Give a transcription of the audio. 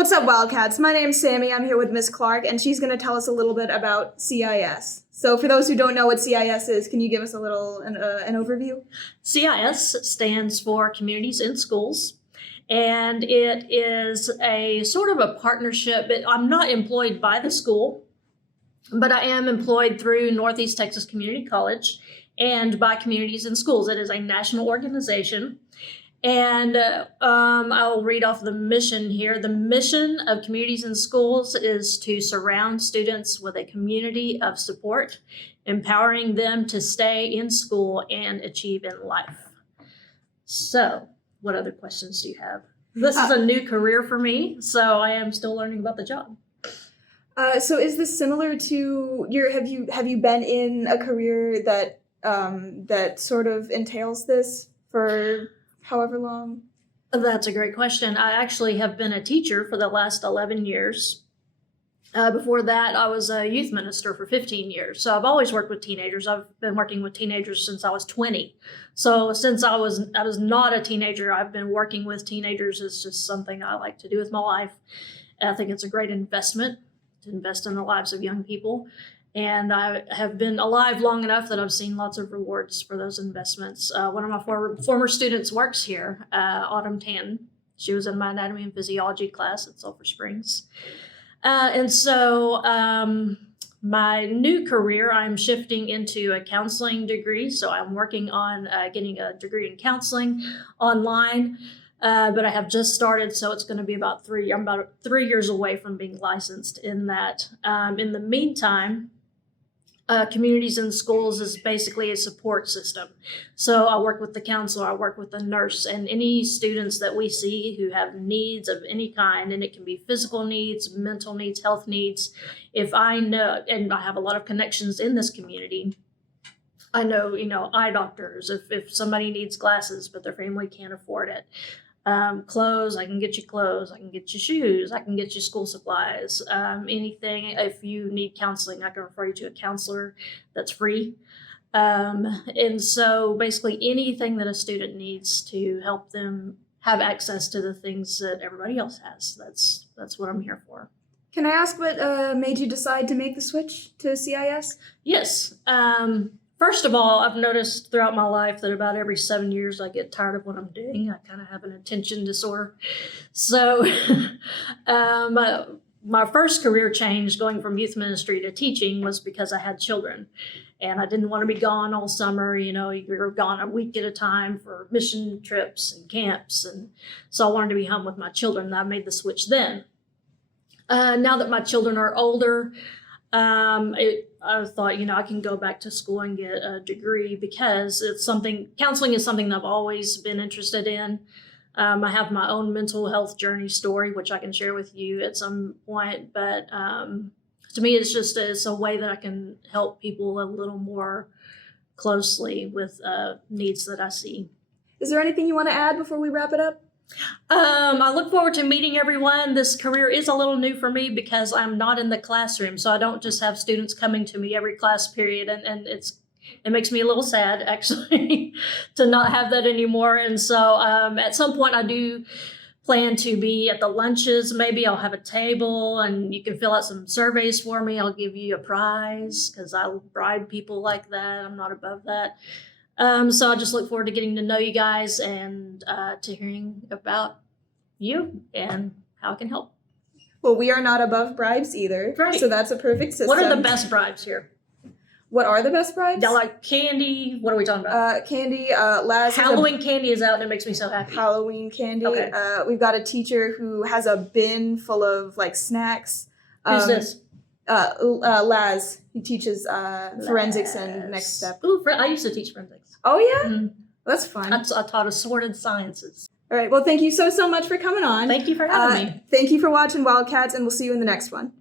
What's up, Wildcats? My name's Sammy. I'm here with Miss Clark, and she's going to tell us a little bit about CIS. So for those who don't know what CIS is, can you give us a little an overview? CIS stands for Communities in Schools, and it is a sort of a partnership. I'm not employed by the school, but I am employed through Northeast Texas Community College and by Communities in Schools. It is a national organization. And I'll read off the mission here. The mission of Communities in Schools is to surround students with a community of support, empowering them to stay in school and achieve in life. So, what other questions do you have? This is a new career for me, so I am still learning about the job. So is this similar to your? Have you been in a career that that sort of entails this for however long? That's a great question. I actually have been a teacher for the last 11 years. Before that, I was a youth minister for 15 years. So I've always worked with teenagers. I've been working with teenagers since I was 20. So since I was not a teenager, I've been working with teenagers. It's just something I like to do with my life. I think it's a great investment to invest in the lives of young people. And I have been alive long enough that I've seen lots of rewards for those investments. One of my former students works here, Autumn Tan. She was in my anatomy and physiology class at Sulphur Springs. And so my new career, I'm shifting into a counseling degree. So I'm working on getting a degree in counseling online. But I have just started, so it's going to be I'm about 3 years away from being licensed in that. In the meantime, Communities in Schools is basically a support system. So I work with the counselor, I work with the nurse, and any students that we see who have needs of any kind, and it can be physical needs, mental needs, health needs. If I know, and I have a lot of connections in this community, I know, eye doctors, if somebody needs glasses, but their family can't afford it. Clothes, I can get you clothes, I can get you shoes, I can get you school supplies, anything. If you need counseling, I can refer you to a counselor that's free. And so basically anything that a student needs to help them have access to the things that everybody else has, that's what I'm here for. Can I ask what made you decide to make the switch to CIS? Yes. First of all, I've noticed throughout my life that about every 7 years I get tired of what I'm doing. I kind of have an attention disorder. So my first career change going from youth ministry to teaching was because I had children. And I didn't want to be gone all summer. You're gone a week at a time for mission trips and camps. And so I wanted to be home with my children. And I made the switch then. Now that my children are older, I thought, I can go back to school and get a degree because counseling is something that I've always been interested in. I have my own mental health journey story, which I can share with you at some point. But to me, it's a way that I can help people a little more closely with needs that I see. Is there anything you want to add before we wrap it up? I look forward to meeting everyone. This career is a little new for me because I'm not in the classroom. So I don't just have students coming to me every class period. And it makes me a little sad, actually, to not have that anymore. And so at some point I do plan to be at the lunches. Maybe I'll have a table and you can fill out some surveys for me. I'll give you a prize because I bribe people like that. I'm not above that. So I just look forward to getting to know you guys and to hearing about you and how I can help. Well, we are not above bribes either. Right. So that's a perfect system. What are the best bribes here? What are the best bribes? Yeah, like candy. What are we talking about? Candy. Laz. Halloween candy is out and it makes me so happy. Halloween candy. Okay. We've got a teacher who has a bin full of snacks. Who's this? Laz. He teaches forensics and Next Step. Ooh, I used to teach forensics. Oh, yeah? Mm-hmm. That's fun. I taught assorted sciences. All right. Well, thank you so much for coming on. Thank you for having me. Thank you for watching Wildcats, and we'll see you in the next one.